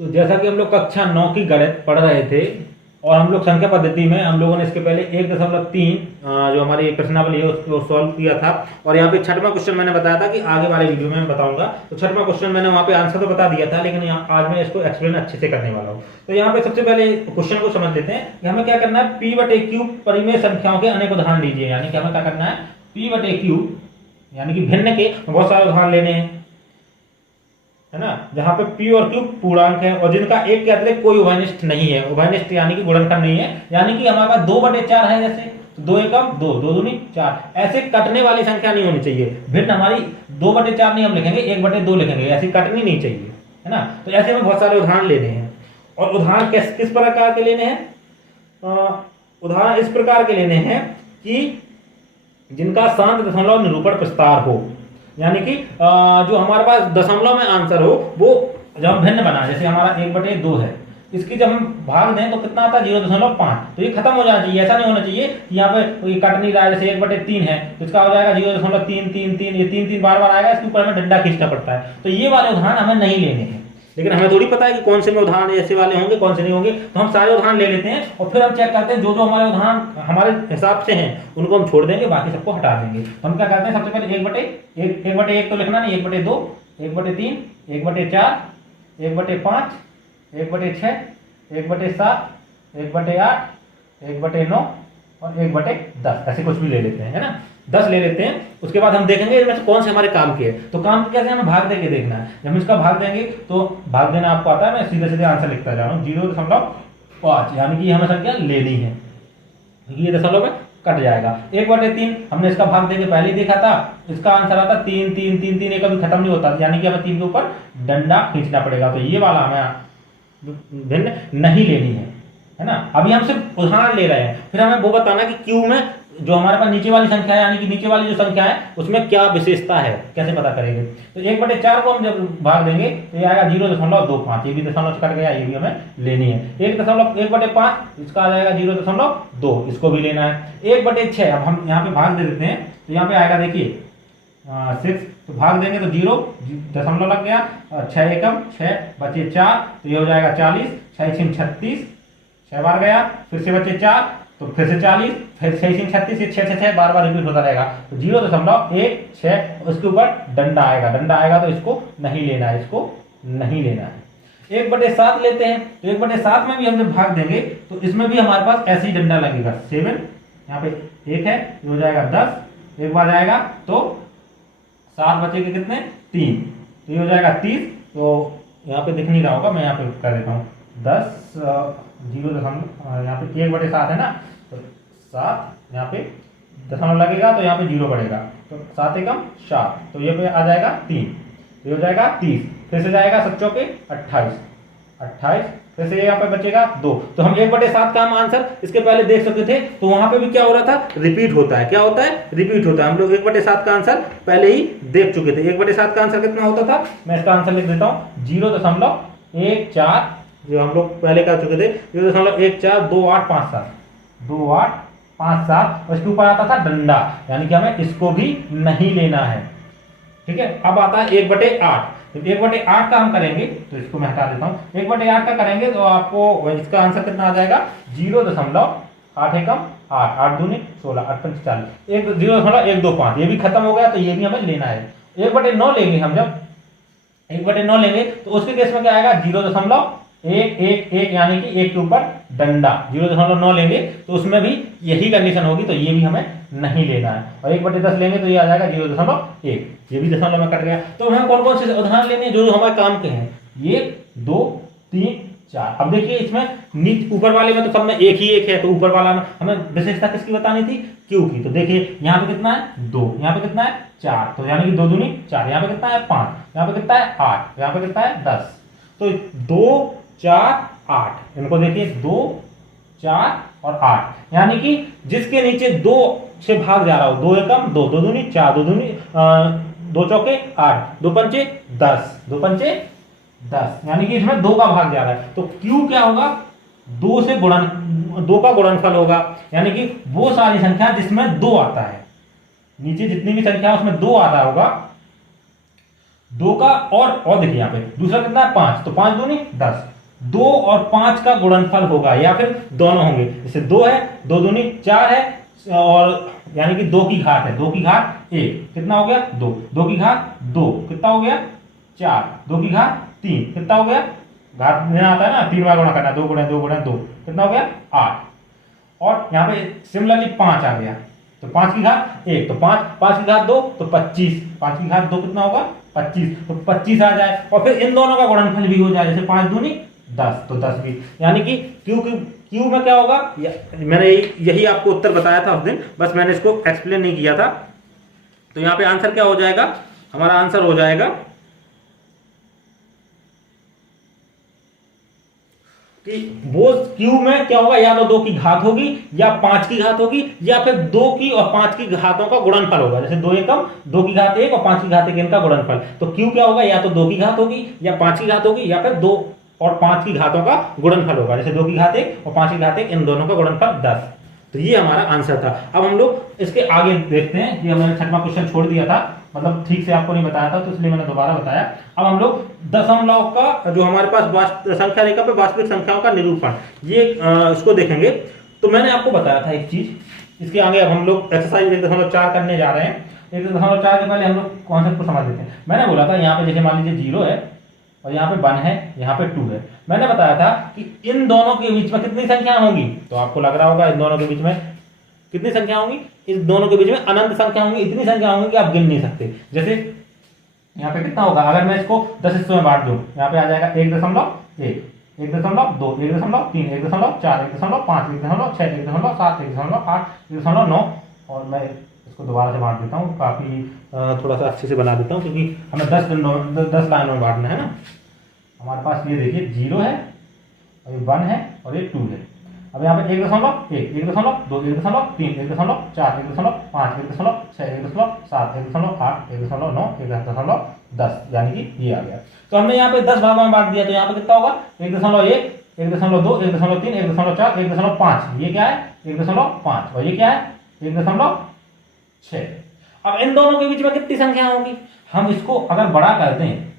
तो जैसा कि हम लोग कक्षा 9 की गणित पढ़ रहे थे और हम लोग संख्या पद्धति में हम लोगों ने इसके पहले 1.3 जो हमारी प्रश्नावली है उसको सॉल्व किया था। और यहाँ पे छठवां क्वेश्चन मैंने बताया था कि आगे वाले वीडियो में मैं बताऊंगा। तो छठवां क्वेश्चन मैंने वहाँ पे आंसर तो बता दिया था, लेकिन आज मैं इसको एक्सप्लेन अच्छे से करने वाला हूँ। तो यहाँ पे सबसे पहले क्वेश्चन को समझ लेते हैं कि हमें क्या करना है। p/q परिमेय संख्याओं के अनेक उदाहरण लीजिए, यानी कि हमें क्या करना है, p/q यानी कि भिन्न के बहुत सारे उदाहरण लेने हैं, है ना, जहां पे p और q पूर्णांक है और जिनका एक के अतिरिक्त कोई उभयनिष्ठ नहीं है। उभयनिष्ठ यानी कि गुणनखंड नहीं है, यानी कि हमारे पास 2/4 है, जैसे तो 2 एकम 2, 2 दूनी 4, ऐसे कटने वाली संख्या नहीं होनी चाहिए। भिन्न हमारी 2/4 नहीं हम लिखेंगे, 1/2 लिखेंगे, ऐसी कटनी नहीं चाहिए, है ना। तो ऐसे में बहुत सारे उदाहरण लेने हैं। और उदाहरण किस प्रकार के लेने हैं, उदाहरण इस प्रकार के लेने हैं कि जिनका शांत दशमलव निरूपण प्रस्तार हो, यानी कि जो हमारे पास दशमलव में आंसर हो वो जब हम भिन्न बना, जैसे हमारा 1/2 है, इसकी जब हम भाग दें तो कितना आता है, 0.5। तो ये खत्म हो जाना चाहिए, ऐसा नहीं होना चाहिए कि यहाँ पे ये कट नहीं रहा है। जैसे 1/3 है तो इसका हो जाएगा 0.333, ये 3 बार आएगा, इसके ऊपर हमें डंडा खींचना पड़ता है। तो ये वाले उदाहरण हमें नहीं लेने हैं, लेकिन हमें थोड़ी पता है कि कौन से में उदाहरण ऐसे वाले होंगे कौन से नहीं होंगे। तो हम सारे उदाहरण ले लेते हैं और फिर हम चेक करते हैं जो जो हमारे उदाहरण हमारे हिसाब से हैं उनको हम छोड़ देंगे, बाकी सबको हटा देंगे। तो हम क्या करते हैं, सबसे पहले 1/1 तो लिखना नहीं, 1/2, 1/3, 1/4, 1/5, 1/6, 1/7, 1/8, 1/9 और 1/10, ऐसे कुछ भी ले लेते हैं, है ना। 10 ले लेते हैं। उसके बाद हम देखेंगे इनमें से कौन से हमारे काम के हैं। तो काम कैसे हमें भाग देके देखना है। जब हम इसका भाग देंगे तो भाग देना आपको आता है, मैं सीधे सीधे आंसर लिखता जा रहा हूँ, 0.5, यानी कि हमें संख्या लेनी है, ये दशमलव में कट जाएगा। 1/3 हमने इसका भाग देके पहले ही देखा था, इसका आंसर आता 3, 3, 3, 3, कभी खत्म नहीं होता, यानी कि हमें 3 के ऊपर डंडा खींचना पड़ेगा। तो ये वाला हमें भिन्न नहीं लेनी है ना। अभी हम सिर्फ उदाहरण ले रहे हैं, फिर हमें वो बताना कि क्यू में जो हमारे पास नीचे वाली संख्या है, यानी कि नीचे वाली जो संख्या है उसमें क्या विशेषता है, कैसे पता करेंगे। तो 1/4 को हम जब भाग देंगे तो ये आएगा 0.25, ये भी दशमलव से कट गया, ये भी हमें लेनी है। 1/5 इसका आ जाएगा 0.2, इसको भी लेना है। 1/6 अब हम यहाँ पे भाग दे देते हैं, तो यहाँ पे आएगा देखिए 6, तो भाग देंगे तो 0 दशमलव लग गया, 6 एकम 6 बचे 4, तो ये हो जाएगा 40, 6 6 36, 6 बार गया, फिर से बचे 4, तो फिर से 40, फिर 6 6 36, 6 6 6 बार रिपीट होता रहेगा। तो 0.16 उसके ऊपर डंडा आएगा, तो इसको नहीं लेना है, इसको नहीं लेना है। 1/7 लेते हैं, तो 1/7 में भी हम जब भाग देंगे तो इसमें भी हमारे पास ऐसे ही डंडा लगेगा, 7, यहाँ पे 1 है, ये हो जाएगा 10, एक बार जाएगा तो 7 बचेंगे कितने, 3, तो ये हो जाएगा 30। तो यहाँ पे दिख नहीं रहा होगा, मैं यहाँ पे कर देता हूँ 10, 0 यहाँ पे 1/7 है ना, तो 7 यहाँ पे दशमलव लगेगा, तो यहाँ पे 0 पड़ेगा, तो 7 एकम 7, तो ये पे आ जाएगा 3, तो ये हो जाएगा 30, फिर से जाएगा 7 चौके 28, फिर से यहाँ पे बचेगा 2। तो हम 1/7 का हम आंसर इसके पहले देख सकते थे, तो वहां पे भी क्या हो रहा था, रिपीट होता है। क्या होता है, रिपीट होता है। हम लोग 1/7 का आंसर पहले ही देख चुके थे। 1/7 का आंसर कितना होता था, मैं इसका आंसर लिख देता हूँ, 0.14, जो हम लोग पहले कर चुके थे, 0.142857, 2857, और इसके ऊपर आता था डंडा, यानी कि हमें इसको भी नहीं लेना है। ठीक है, अब आता है 1/8। तो 1/8 का हम करेंगे, तो इसको मैं हटा देता हूँ। 1/8 का करेंगे तो आपको इसका आंसर कितना आ जाएगा, 0.8 एकम 8, 8 दूनी 16, 8 पंच 40, 0.125, ये भी खत्म हो गया, तो ये भी हमें लेना है। 1/9 लेंगे हम, जब 1/9 लेंगे तो उसके केस में क्या आएगा, 0.111, यानी कि 1 के ऊपर डंडा, 0.9 लेंगे तो उसमें भी यही कंडीशन होगी, तो ये भी हमें नहीं लेना है। और 1/10 लेंगे तो ये आ जाएगा 0.1, ये भी दशमलव में कट गया। तो हमें कौन कौन से उदाहरण लेने हैं जो जो हमारे काम के हैं, 1 2 3 4। अब देखिए इसमें नीचे ऊपर वाले में तो सब में एक ही एक है, तो ऊपर वाला में हमें विशेषता किसकी बतानी थी, क्यू की। तो देखिए यहाँ पे कितना है 2, यहाँ पे कितना है 4, तो यानी कि 2 दूनी 4, यहाँ पे कितना है 5, यहाँ पे कितना है 8, यहाँ पे कितना है 10। तो 2 4 8, इनको देखिए 2 4 और 8, यानी कि जिसके नीचे 2 से भाग जा रहा हो, 2 एकम 2, 2 दूनी 4, 2 दूनी 2 चौके 8, 2 पंचे 10, 2 पंचे 10, यानी कि इसमें 2 का भाग जा रहा है। तो Q क्या होगा, 2 से गुणन, 2 का गुणनफल होगा, यानी कि वो सारी संख्या जिसमें 2 आता है, नीचे जितनी भी संख्या उसमें 2 आता होगा, 2 का और देखिए यहाँ पे दूसरा कितना है 5, तो 5 दूनी 10, 2 और 5 का गुणनफल होगा या फिर दोनों होंगे। जैसे 2 है, 2 दूनी 4 है, और यानी कि 2 की घात है, 2 की घात 1 कितना हो गया 2, 2 की घात 2 कितना हो गया 4, 2 की घात 3 कितना हो गया, घात लेना आता है ना 3 बार गुणा करना, 2 गुणा 2 गुणा 2 कितना हो गया 8। और यहाँ पे सिमिलरली 5 आ गया, तो 5 की घात 1, तो 5 की घात 2 तो 25, 5 की घात 2 कितना होगा 25, तो 25 आ जाए। और फिर इन दोनों का गुणनफल भी हो जाए, जैसे 5 दूनी 10 तो 10 भी, यानी कि क्यू में क्या होगा, मैंने यही आपको उत्तर बताया था उस दिन, बस मैंने इसको एक्सप्लेन नहीं किया था। तो यहाँ पे आंसर क्या हो जाएगा, हमारा आंसर हो जाएगा कि वो क्यू में क्या होगा, या तो 2 की घात होगी या 5 की घात होगी, या फिर 2 की और 5 की घातों का गुणनफल होगा। जैसे 2 एकम 2 की घात 1 और 5 की घात 1 इनका गुणनफल, तो क्यू क्या होगा, या तो 2 की घात होगी या 5 की घात होगी, या फिर 2 और 5 की घातों का गुणनफल होगा। जैसे 2 की घात 1 और 5 की घात 1 इन दोनों का गुणनफल 10। तो ये हमारा आंसर था। अब हम लोग इसके आगे देखते हैं, ये मैंने 6वां क्वेश्चन छोड़ दिया था, मतलब ठीक से आपको नहीं बताया था, तो इसलिए मैंने दोबारा बताया। अब हम लोग दशमलव का जो हमारे पास संख्या रेखा पे वास्तविक संख्याओं का निरूपण, ये इसको देखेंगे। तो मैंने आपको बताया था एक चीज, इसके आगे अब हम लोग एक्सरसाइज 1.4 करने जा रहे हैं। 1.4 के पहले हम लोग कॉन्सेप्ट को समझ लेते हैं। मैंने बोला था यहाँ पे जैसे मान लीजिए 0 है और यहाँ पे 1 है, यहाँ पे 2 है। मैंने बताया था कि इन दोनों के बीच में कितनी संख्या होंगी, तो आपको लग रहा होगा इन दोनों के बीच में कितनी संख्या होंगी, इस दोनों के बीच में अनंत संख्या होंगी, इतनी संख्या होंगी कि आप गिन नहीं सकते। जैसे यहाँ पे कितना होगा, अगर मैं इसको 10 हिस्सों में बांट दूं, यहाँ पे आ जाएगा 1.1, 1.2, 1.3, 1.4, 1.5, 1.6, 1.7, 1.8, 1.9, और मैं इसको दोबारा से बांट देता हूँ, काफी थोड़ा सा अच्छे से बना देता हूँ, क्योंकि हमें 10 लाइनों में बांटना है ना। हमारे पास ये देखिए 0 है, और ये 1 है, और ये 2 है। अब यहाँ पे 1.1, 1.2, 1.3, 1.4, 1.5, 1.6, 1.7, 1.8, 1.9, 1.10, यानी कि ये आ गया। तो हमने यहाँ पे 10 भागों में बांट दिया, तो यहाँ पे कितना होगा 1.1, 1.2, 1.3, 1.4, 1.5, ये क्या है 1.5, और ये क्या है 1.6। अब इन दोनों के बीच में कितनी संख्या होगी, हम इसको अगर बड़ा करते हैं,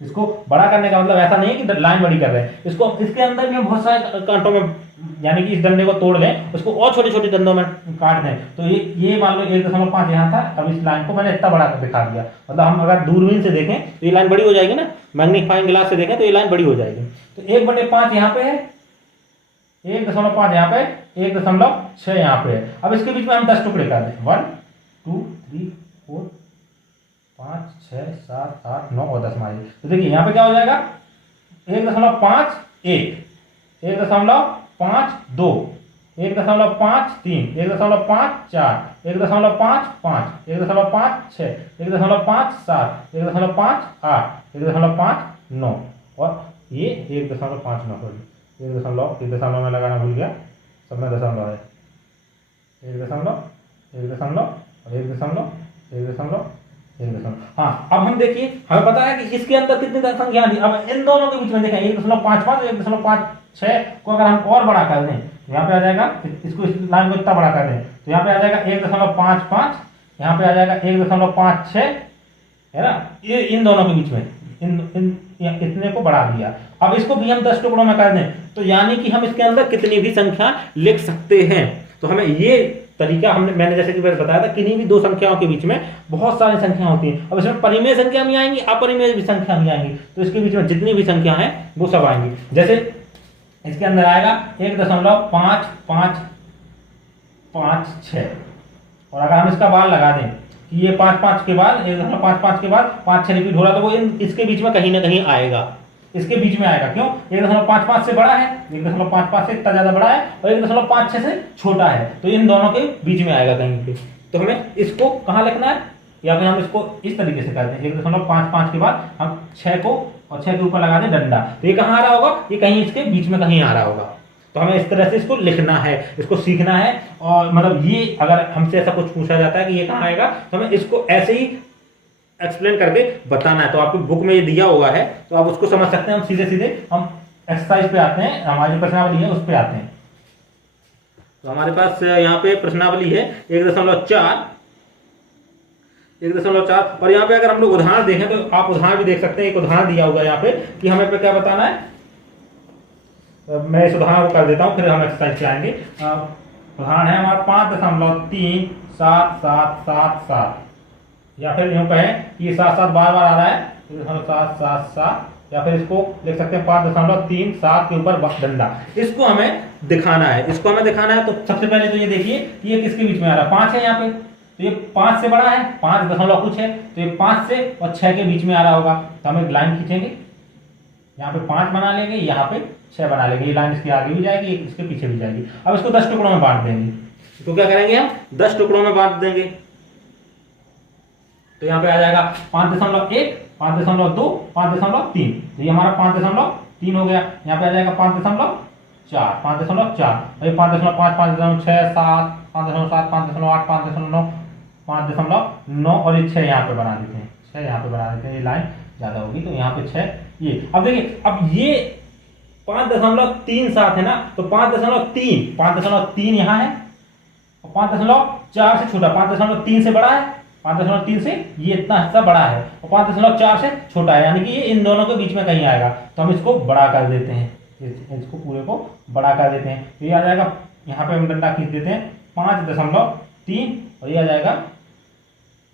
इसको बड़ा करने का मतलब ऐसा नहीं है कि लाइन बड़ी कर रहे हैं, इसको इसके अंदर भी बहुत सारे कांटों में, यानी कि इस डंडे को तोड़ लें, उसको और छोटे छोटे डंडों में काट दें, तो ये मान लो 1.5 यहाँ था, अब इस लाइन को मैंने इतना बड़ा कर दिखा दिया। मतलब हम अगर दूरबीन से देखें तो ये लाइन बड़ी हो जाएगी ना, मैग्नीफाइंग ग्लास से देखें तो ये लाइन बड़ी हो जाएगी। तो 1/5 यहाँ पे है, 1.5 यहाँ पे, 1.6 यहाँ पे है। अब इसके बीच में हम 10 टुकड़े कर दें, 1 2 3 4 5 6 7 8 9 और 10 हमारे। तो देखिए यहाँ पे क्या हो जाएगा 1.5 1, 1.5 2, 1.5 3, 1.5 4, 1.5 5, 1.5 6, 1.5 7, 1.5 8, 1.5 9, और ये 1.5 9, सॉरी 1.1 में लगाना भूल गया, सब में दशमलव है, 1.1 हाँ। अब हम देखिए, हमें पता है कि इसके अंदर कितनी संख्या थी। अब इन दोनों के बीच में देखें 1.55, 1.56 को अगर हम और बड़ा कर दें, यहाँ पे आ जाएगा, इसको इस लाइन को इतना बड़ा कर दें, तो यहाँ पे आ जाएगा 1.55, यहाँ पे आ जाएगा 1.56, है ना। ये इन दोनों के बीच में इतने को बढ़ा दिया। अब इसको भी हम 10 टुकड़ों में कर दें, तो यानी कि हम इसके अंदर कितनी भी संख्या लिख सकते हैं। तो हमें ये तरीका, मैंने जैसे कि बताया था, किन्हीं भी दो संख्याओं के बीच में बहुत सारी संख्या होती हैं। अब इसमें परिमेय संख्या भी आएंगी, अपरिमेय भी संख्या भी आएंगी, तो इसके बीच में जितनी भी संख्या है वो सब आएंगी। जैसे इसके अंदर आएगा 1.5556, और अगर हम इसका बाल लगा दें कि ये 5 के बाद 1.55 के बाद 5 6 रिपीट हो रहा, तो वो इसके बीच में कहीं ना कहीं आएगा, इसके बीच में आएगा। क्यों? 1.55 से बड़ा है, 1.55 से इतना ज्यादा बड़ा है, और 1.56 से छोटा है, तो इन दोनों के बीच में आएगा कहीं पे। तो हमें इसको कहाँ लिखना है, या फिर हम इसको इस तरीके से करते हैं, 1.55 के बाद हम 6 को और 6 के ऊपर लगा दें डंडा, तो ये कहाँ आ रहा होगा, ये कहीं इसके बीच में कहीं आ रहा होगा। तो हमें इस तरह से इसको लिखना है, इसको सीखना है। और मतलब ये अगर हमसे ऐसा कुछ पूछा जाता है कि ये कहाँ आएगा, तो हमें इसको ऐसे ही एक्सप्लेन करके बताना है। तो आपकी बुक में ये दिया हुआ है, तो आप उसको समझ सकते हैं। हम सीधे सीधे हम एक्सरसाइज पे आते हैं, हमारी जो प्रश्नावली है उस पे आते हैं। तो हमारे पास यहाँ पे प्रश्नावली है 1.4, 1.4। और यहाँ पे अगर हम लोग उदाहरण देखें तो आप उदाहरण भी देख सकते हैं, एक उदाहरण दिया होगा यहाँ पे कि हमें पे क्या बताना है। मैं इस उदाहरण को कर देता हूँ, फिर हम एक्सरसाइज पे आएंगे। उदाहरण है हमारा 5.377777, या फिर यूँ कहें कि ये 7 बार बार आ रहा है, 7 या फिर इसको लिख सकते हैं 5.37 के ऊपर डंडा। इसको हमें दिखाना है, इसको हमें दिखाना है। तो सबसे पहले तो ये देखिए कि ये किसके बीच में आ रहा है, 5 है यहाँ पे, तो ये 5 से बड़ा है, 5 दशमलव कुछ है, तो ये 5 से और 6 के बीच में आ रहा होगा। तो हम एक लाइन खींचेंगे, यहाँ पे 5 बना लेंगे, यहाँ पे 6 बना लेंगे। ये लाइन इसके आगे भी जाएगी, इसके पीछे भी जाएगी। अब इसको 10 टुकड़ों में बांट देंगे। तो क्या करेंगे हम, 10 टुकड़ों में बांट देंगे। तो यहाँ पे आ जाएगा 5.1, 5.2, 5.3। तो ये हमारा 5.3 हो गया। यहाँ पे आ जाएगा 5.4, 5.4, ये 5.5, 5.6, 7, 5.7, 5.8, 5.9, 5.9 और ये 6 यहाँ पे बना देते हैं, 6 यहाँ पे बना देते हैं। ये लाइन ज्यादा होगी तो यहाँ पे 6 ये। अब देखिए, अब ये 5.37 है ना, तो 5.3 यहाँ है और 5.4 से छोटा, 5.3 से बड़ा है, 5.3 से ये इतना हिस्सा बड़ा है और 5.4 से छोटा है, यानी कि ये इन दोनों के बीच में कहीं आएगा। तो हम इसको बड़ा कर देते हैं, इसको पूरे को बड़ा कर देते हैं। तो ये आ जाएगा, यहाँ पे हम डंडा खींच देते हैं 5.3 और ये आ जाएगा,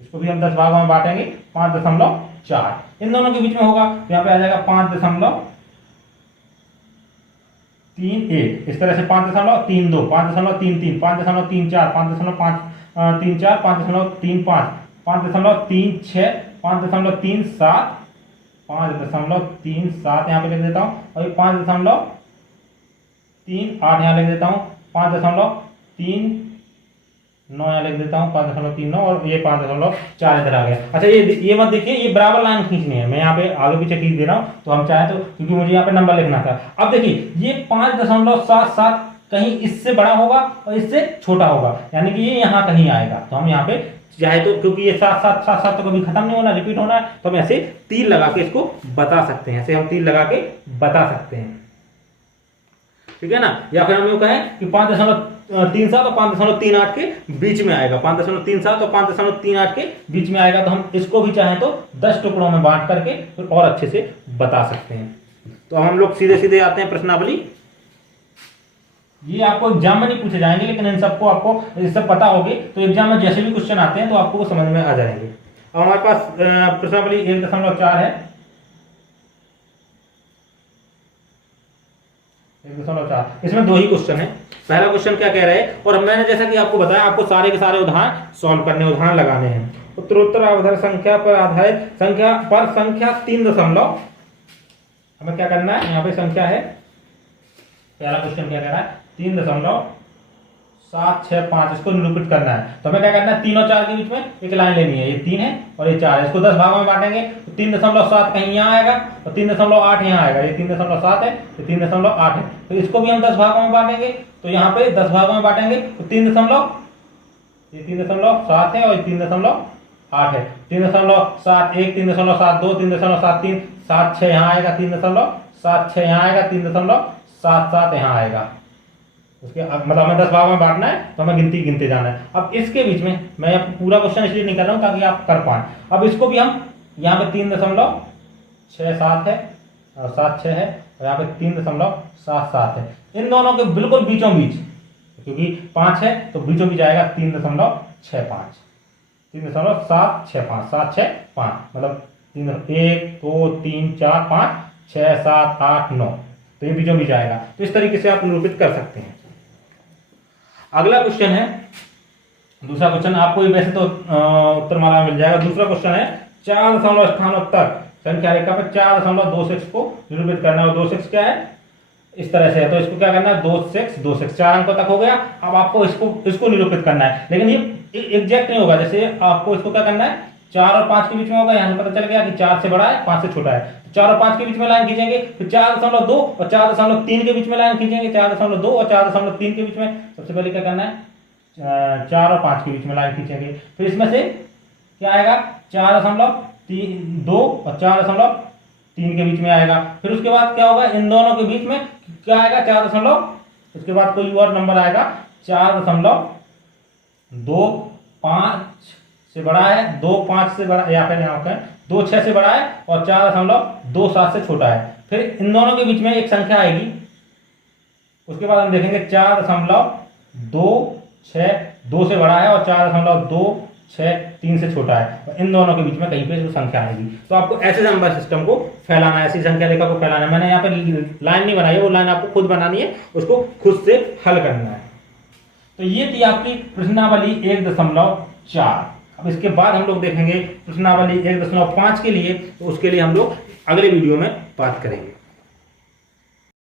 इसको भी हम 10 भागों में बांटेंगे 5.4, इन दोनों के बीच में होगा। तो यहाँ पे आ जाएगा 5.31, इस तरह से 5.32, 5.33, 5.34, 5.34, 5.35, 5.36, 5.37, 5.37 यहाँ पे लिख देता हूँ और ये 5.38 यहाँ लिख देता हूँ, 5.39 यहाँ लिख देता हूँ, 5.39 और ये 5.4 इधर आ गया। अच्छा ये मत देखिए, ये बराबर लाइन खींचनी है। मैं यहाँ पे आगे पीछे खींच दे रहा हूँ, तो हम चाहे तो, क्योंकि मुझे यहाँ पे नंबर लिखना था। अब देखिए ये 5.77 कहीं इससे बड़ा होगा और इससे छोटा होगा, यानी कि ये यहाँ कहीं आएगा। तो हम यहाँ पे चाहे तो, क्योंकि ये 7 तो कभी खत्म नहीं होना, रिपीट होना है, तो हम ऐसे तीर लगा के इसको बता सकते हैं, ऐसे हम तीर लगा के बता सकते हैं, ठीक है ना। या फिर हम यूँ कहें कि 5.37 और 5.38 के बीच में आएगा, 5.37 और 5.38 के बीच में आएगा। तो हम इसको भी चाहें तो 10 टुकड़ों में बांट करके फिर और अच्छे से बता सकते हैं। तो हम लोग सीधे सीधे आते हैं प्रश्नावली। ये आपको एग्जाम में नहीं पूछे जाएंगे, लेकिन इन सबको आपको ये सब पता होगी, तो एग्जाम में जैसे भी क्वेश्चन आते हैं तो आपको वो समझ में आ जाएंगे। अब हमारे पास प्रश्नावली 1.4 है, 1.4, इसमें 2 ही क्वेश्चन है। पहला क्वेश्चन क्या कह रहा है, और मैंने जैसा कि आपको बताया, आपको सारे के सारे उदाहरण सॉल्व करने, उदाहरण लगाने हैं। उत्तरोत्तर आधार संख्या पर आधारित संख्या 3 दशमलव, हमें क्या करना है, यहाँ पे संख्या है, पहला क्वेश्चन क्या कह रहा है, 3.765, इसको निरूपित करना है। तो हमें क्या करना है, 3 और 4 के बीच में एक लाइन लेनी है, ये 3 है और ये 4 है, इसको 10 भागों में बांटेंगे। तो 3.7 कहीं यहाँ आएगा और 3.8 यहाँ आएगा, ये 3.7 है, तो 3.8 है, तो इसको भी हम 10 भागों में बांटेंगे। तो यहाँ पे 10 भागों में बांटेंगे तो 3.7 है और 3.8 है, 3.7 1, 3.72, 3.73, 7 6 यहाँ आएगा, 3.76 यहाँ आएगा, 3.77 यहाँ आएगा। उसके मतलब हमें 10 भागों में बांटना है, तो हमें गिनते जाना है। अब इसके बीच में मैं पूरा क्वेश्चन इसलिए नहीं कर रहा हूं ताकि आप कर पाए। अब इसको भी हम, यहाँ पे 3.67 है और 76 है और यहाँ पे 3.77 है, इन दोनों के बिल्कुल बीचों बीच, क्योंकि 5 है तो बीचों बीच आएगा 3.65, 3.765, 765, मतलब 1 2 3 4 5 6 7 8 9, तो ये बीचों बीच आएगा। तो इस तरीके से आप निरूपित कर सकते हैं। अगला क्वेश्चन है, दूसरा क्वेश्चन आपको वैसे तो उत्तरमाला में मिल जाएगा। दूसरा क्वेश्चन है 4.78 संख्या रेखा पर 4.26 को निरूपित करना है। और 26 क्या है, इस तरह से है, तो इसको क्या करना है, 26 4 अंकों तक हो गया। अब आपको इसको निरूपित करना है, लेकिन ये एग्जैक्ट नहीं होगा। जैसे आपको इसको क्या करना है, 4 और 5 के बीच में होगा, यहाँ से पता चल गया कि 4 से बड़ा है 5 से छोटा है, 4 और 5 के बीच में लाइन खींचेंगे, फिर 4.2 और 4.3 के बीच में लाइन खींचेंगे, 4.2 और 4.3 के बीच में। सबसे पहले क्या करना है, 4 और 5 के बीच में लाइन खींचेंगे, फिर इसमें से क्या आएगा, 4.2 और 4.3 के बीच में आएगा। फिर उसके बाद क्या होगा, इन दोनों के बीच में क्या आएगा, 4. उसके बाद कोई और नंबर आएगा 4.256 से बड़ा है, 2.5 से बड़ा, यहाँ पे 2.6 से बड़ा है और 4.27 से छोटा है। फिर इन दोनों के बीच में एक संख्या आएगी, उसके बाद हम देखेंगे 4.26, 2 से बड़ा है और 4.263 से छोटा है, और इन दोनों के बीच में कहीं पे जो संख्या आएगी। तो आपको ऐसे नंबर सिस्टम को फैलाना है, ऐसी संख्या रेखा को फैलाना है। मैंने यहाँ पे लाइन नहीं बनाई है, वो लाइन आपको खुद बनानी है, उसको खुद से हल करना है। तो ये थी आपकी प्रश्नावली 1.4। अब इसके बाद हम लोग देखेंगे प्रश्नावली 1.5 के लिए, तो उसके लिए हम लोग अगले वीडियो में बात करेंगे।